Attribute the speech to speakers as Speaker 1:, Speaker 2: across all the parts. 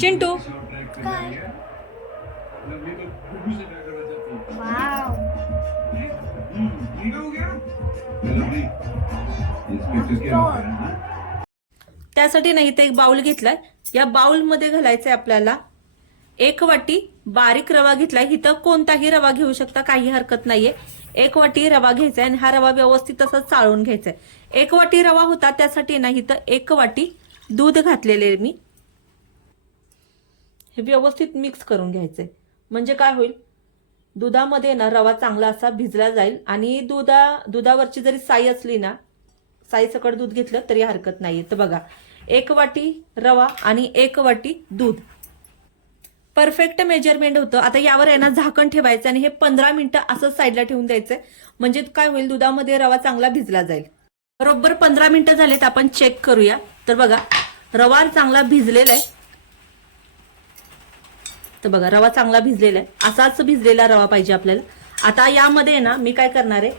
Speaker 1: चिंटू.
Speaker 2: काय?
Speaker 1: त्यासाठी नाही एक बाउल घेतलाय. या बाउलमध्ये घालायचंय आपल्याला एक वाटी बारीक रवा घेतलाय. इथं कोणताही रवा घेऊ शकता काही हरकत नाहीये. एक वाटी रवा घ्यायचा आणि हा रवा व्यवस्थित तसंच चाळून घ्यायचा एक वाटी रवा होता त्यासाठी नाही इथं एक वाटी दूध घातलेले मी. हे व्यवस्थित मिक्स करून घ्यायचंय म्हणजे काय होईल? दुधामध्ये ना रवा चांगला असा भिजला जाईल आणि दुधा दुधावरची जरी साई असली ना साई सकट दूध घेतलं तरी हरकत नाही तर बघा एक वाटी रवा आणि एक वाटी दूध. परफेक्ट मेजरमेंट होतं. आता यावर आहे ना झाकण ठेवायचं आणि हे पंधरा मिनिटं असंच साईडला ठेवून द्यायचंय म्हणजे काय होईल? दुधामध्ये रवा चांगला भिजला जाईल. बरोबर पंधरा मिनिटं झालेत आपण चेक करूया. तर बघा रवा चांगला भिजलेला आहे. तर बघा रवा चांगला भिजलेला आहे. असाच भिजलेला रवा पाहिजे आपल्याला. आता यामध्ये ना मी काय करणार आहे?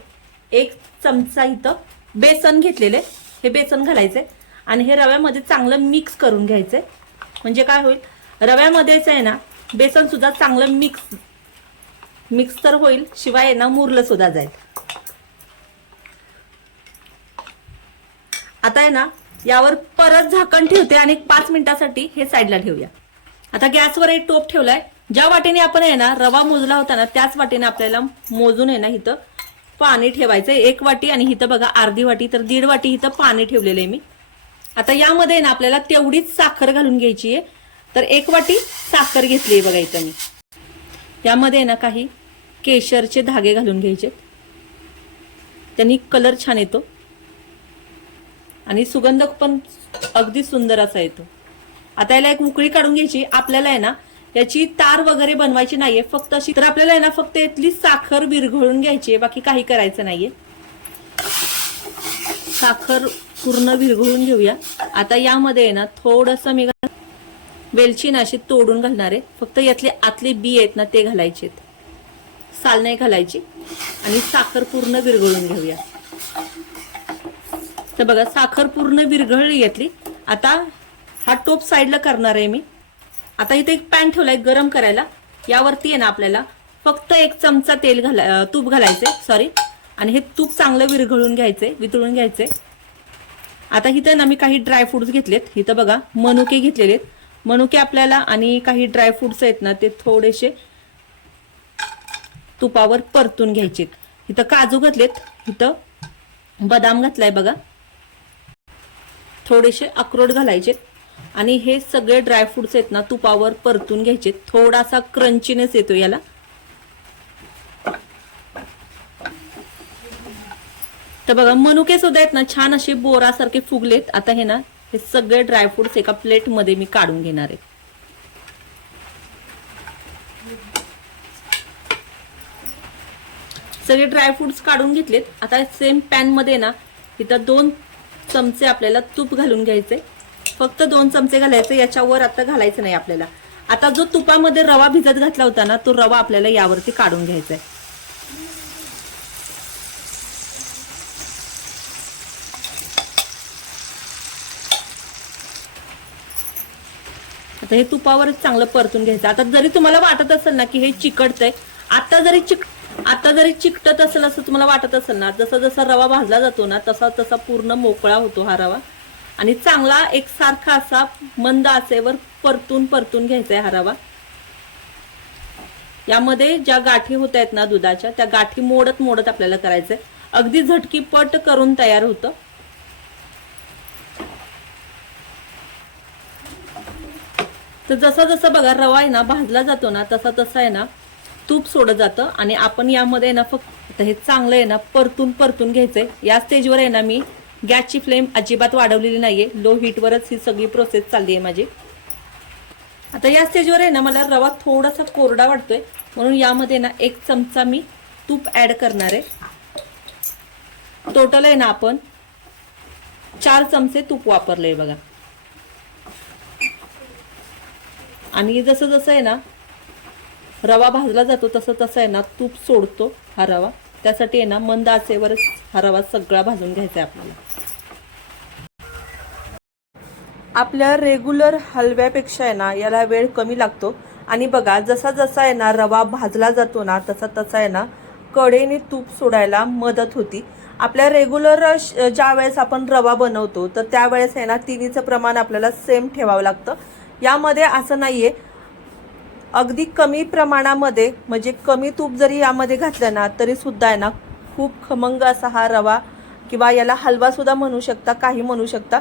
Speaker 1: एक चमचा इथं बेसन घेतलेले हे बेसन घालायचे आणि हे रव्यामध्ये चांगलं मिक्स करून घ्यायचंय. म्हणजे काय होईल? रव्यामध्येच आहे ना बेसन सुद्धा चांगलं मिक्स मिक्स तर होईल. शिवाय ना मुरलं सुद्धा जाईल. आता आहे ना यावर परत झाकण ठेवते आणि पाच मिनिटासाठी हे साईडला ठेवूया. आता गॅसवर एक टोप ठेवलाय. ज्या वाटीने आपण आहे ना रवा मोजला होता ना त्याच वाटेने आपल्याला मोजून आहे ना इथं पाणी ठेवायचं एक वाटी आणि इथं बघा अर्धी वाटी तर दीड वाटी इथं पाणी ठेवलेलं आहे मी. आता यामध्ये ना आपल्याला तेवढीच साखर घालून घ्यायची आहे. तर एक वाटी साखर घेतली आहे बघा इथं मी. यामध्ये ना काही केशरचे धागे घालून घ्यायचे त्यांनी कलर छान येतो. आणि सुगंध पण अगदी सुंदर असा येतो. आता याला एक उकळी काढून घ्यायची. आपल्याला आहे ना याची तार वगैरे बनवायची नाहीये. फक्त अशी तर आपल्याला आहे ना फक्त यातली साखर विरघळून घ्यायची आहे. बाकी काही करायचं नाहीये. साखर पूर्ण विरघळून घेऊया. आता यामध्ये आहे ना थोडस मी वेलची ना अशी तोडून घालणार आहे. फक्त यातले आतले बी आहेत ना ते घालायचे साल नाही घालायची. आणि साखर पूर्ण विरघळून घेऊया. तर बघा साखर पूर्ण विरघळली यातली. आता हा टोप साईडला करणार आहे मी. आता इथे एक पॅन ठेवलाय गरम करायला. यावरती आहे ना आपल्याला फक्त एक चमचा तेल घाला तूप घालायचंय सॉरी आणि हे तूप चांगलं विरघळून घ्यायचंय वितळून घ्यायचंय. आता इथं ना मी काही ड्रायफ्रुट्स घेतलेत. इथं बघा मनुके घेतलेले आहेत. मनुके आपल्याला आणि काही ड्रायफ्रुट्स आहेत ना ते थोडेसे तुपावर परतून घ्यायचे इथं काजू घातलेत. इथं बदाम घातलाय बघा. थोडेसे अक्रोड घालायचे आणि हे सगळे ड्रायफ्रुट्स आहेत ना तुपावर परतून घ्यायचे. थोडासा क्रंचीनेस येतो याला. तर बघा मनुके सुद्धा आहेत ना छान असे बोरासारखे फुगलेत. आता हे ना हे सगळे ड्रायफ्रुट्स एका प्लेटमध्ये मी काढून घेणार आहे. सगळे ड्रायफ्रुट्स काढून घेतलेत. आता सेम पॅनमध्ये ना इथं दोन चमचे आपल्याला तूप घालून घ्यायचे फक्त दोन चमचे घालायचे याच्यावर आता घालायचं नाही आपल्याला. आता जो तुपामध्ये रवा भिजत घातला होता ना तो रवा आपल्याला यावरती काढून घ्यायचा आहे आता हे तुपावरच चांगलं परतून घ्यायचं. आता जरी तुम्हाला वाटत असेल ना की हे चिकटतंय आता जरी चिक आता जरी चिकटत असेल असं तुम्हाला वाटत असेल ना जसा जसा रवा भाजला जातो ना तसा तसा पूर्ण मोकळा होतो हा रवा. आणि चांगला एकसारखा असा मंद आचेवर परतून परतून घ्यायचा आहे हा रवा. यामध्ये ज्या गाठी होत आहेत ना दुधाच्या त्या गाठी मोडत मोडत आपल्याला करायचंय अगदी झटकी पट करून तयार होतं. तर जसा जसा बघा रवा आहे ना भाजला जातो ना तसा तसा आहे ना तूप सोडत जातं आणि आपण यामध्ये ना फक्त हे चांगलं आहे ना परतून परतून घ्यायचंय. या स्टेजवर आहे ना मी गॅसची फ्लेम अजिबात वाढवलेली नाहीये. लो हीटवरच ही सगळी प्रोसेस चालली आहे माझी. आता या स्टेजवर आहे ना मला रवा थोडासा कोरडा वाटतोय. म्हणून यामध्ये ना एक चमचा मी तूप ऍड करणार आहे. टोटल आहे ना आपण चार चमचे तूप वापरले बघा. आणि जसं जसं आहे ना रवा भाजला जातो तसं तसं आहे ना तूप सोडतो हा रवा. त्यासाठी आहे ना मंद आचेवरच हा रवा सगळा भाजून घ्यायचा आहे आपल्याला. आपल्या रेग्युलर हलव्यापेक्षा आहे ना याला वेळ कमी लागतो. आणि बघा जसा जसा आहे ना रवा भाजला जातो ना तसा तसा आहे ना कडेने तूप सोडायला मदत होती. आपल्या रेग्युलर ज्या वेळेस आपण रवा बनवतो तर त्यावेळेस आहे ना तिन्हीचं प्रमाण आपल्याला सेम ठेवावं लागतं. यामध्ये असं नाहीये. अगदी कमी प्रमाणामध्ये म्हणजे कमी तूप जरी यामध्ये घातलं ना तरी सुद्धा आहे ना खूप खमंग असा हा रवा किंवा याला हलवा सुद्धा म्हणू शकता काही म्हणू शकता.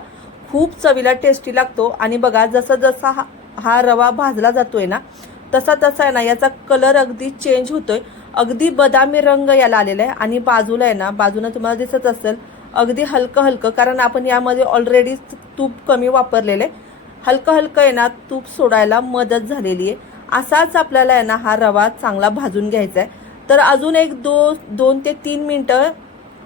Speaker 1: खूप चवीला टेस्टी लागतो आणि बघा जसं जसा हा हा रवा भाजला जातोय ना तसा तसा आहे ना याचा कलर अगदी चेंज होतोय. अगदी बदामी रंग याला आलेला आहे आणि बाजूला आहे ना बाजूनं तुम्हाला दिसत असेल अगदी हलकं हलकं कारण आपण यामध्ये ऑलरेडी तूप कमी वापरलेलं आहे. हलकं हलकं आहे ना तूप सोडायला मदत झालेली आहे. असाच आपल्याला आहे ना हा रवा चांगला भाजून घ्यायचा आहे. तर अजून एक दो दोन ते तीन मिनटं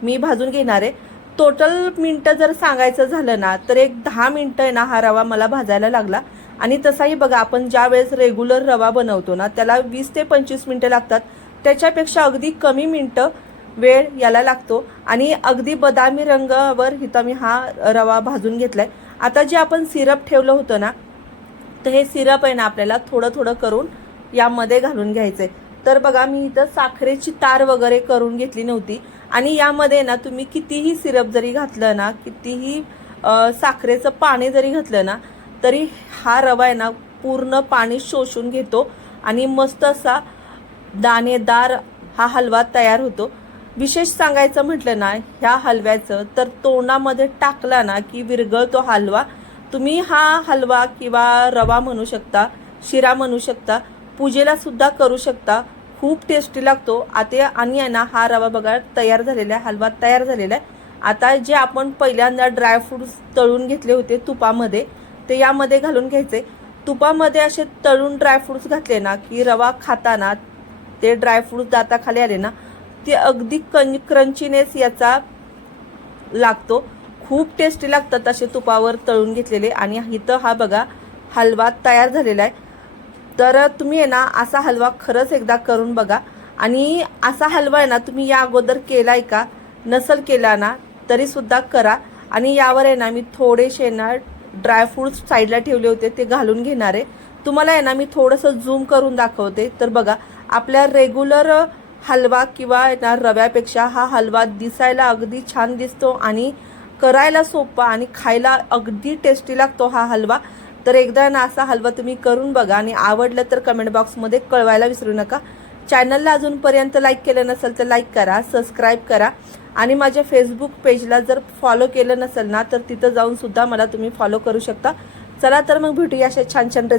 Speaker 1: मी भाजून घेणार आहे. टोटल मिनटं जर सांगायचं झालं ना तर एक दहा मिनटं आहे ना हा रवा मला भाजायला लागला. आणि तसाही बघा आपण ज्या वेळेस रेग्युलर रवा बनवतो ना त्याला वीस ते पंचवीस मिनटं लागतात. त्याच्यापेक्षा अगदी कमी मिनटं वेळ याला लागतो. आणि अगदी बदामी रंगावर इथं मी हा रवा भाजून घेतलाय. आता जे आपण सिरप ठेवलं होतं ना तर हे सिरप आहे ना आपल्याला थोडं थोडं करून यामध्ये घालून घ्यायचंय. तर बघा मी इथं साखरेची तार वगैरे करून घेतली नव्हती. आणि यामध्ये ना तुम्ही कितीही सिरप जरी घातलं ना कितीही साखरेचं पाणी जरी घातलं ना तरी हा रवा आहे ना पूर्ण पाणी शोषून घेतो. आणि मस्त असा दाणेदार हा हलवा तयार होतो. विशेष सांगायचं म्हटलं ना ह्या हलव्याचं तर तोंडामध्ये टाकला ना की विरघळतो हलवा. तुम्ही हा हलवा किंवा रवा म्हणू शकता शिरा म्हणू शकता पूजेला सुद्धा करू शकता. खूप टेस्टी लागतो. आता आणि आहे ना हा रवा बघा तयार झालेला आहे. हलवा तयार झालेला आहे. आता जे आपण पहिल्यांदा ड्रायफ्रूट्स तळून घेतले होते तुपामध्ये ते यामध्ये घालून घ्यायचे. तुपामध्ये असे तळून ड्रायफ्रूट्स घातले ना की रवा खाताना ते ड्रायफ्रूट्स दाताखाली आले ना ते अगदी कं क्रंचीनेस याचा लागतो. खूप टेस्टी लागतात असे तुपावर तळून घेतलेले. आणि इथं हा बघा हलवा तयार झालेला आहे. तर तुम्ही आहे ना असा हलवा खरंच एकदा करून बघा. आणि असा हलवा आहे ना तुम्ही या अगोदर केला आहे का नसल केला ना तरीसुद्धा करा. आणि यावर आहे ना मी थोडेसे ना ड्रायफ्रूट्स साईडला ठेवले होते ते घालून घेणार आहे. तुम्हाला आहे ना मी थोडंसं झूम करून दाखवते. तर बघा आपल्या रेग्युलर हलवा किंवा आहे ना रव्यापेक्षा हा हलवा दिसायला अगदी छान दिसतो आणि करायला सोपा आणि खायला अगदी टेस्टी लागतो हा हलवा. तर एकदा ना असा हलवा तुम्ही करून बघा आणि आवडलं तर कमेंट बॉक्समध्ये कळवायला विसरू नका. चॅनलला अजूनपर्यंत लाईक केलं नसेल तर लाईक करा सबस्क्राईब करा. आणि माझ्या फेसबुक पेजला जर फॉलो केलं नसेल ना तर तिथं जाऊन सुद्धा मला तुम्ही फॉलो करू शकता. चला तर मग भेटूया अशा छान छान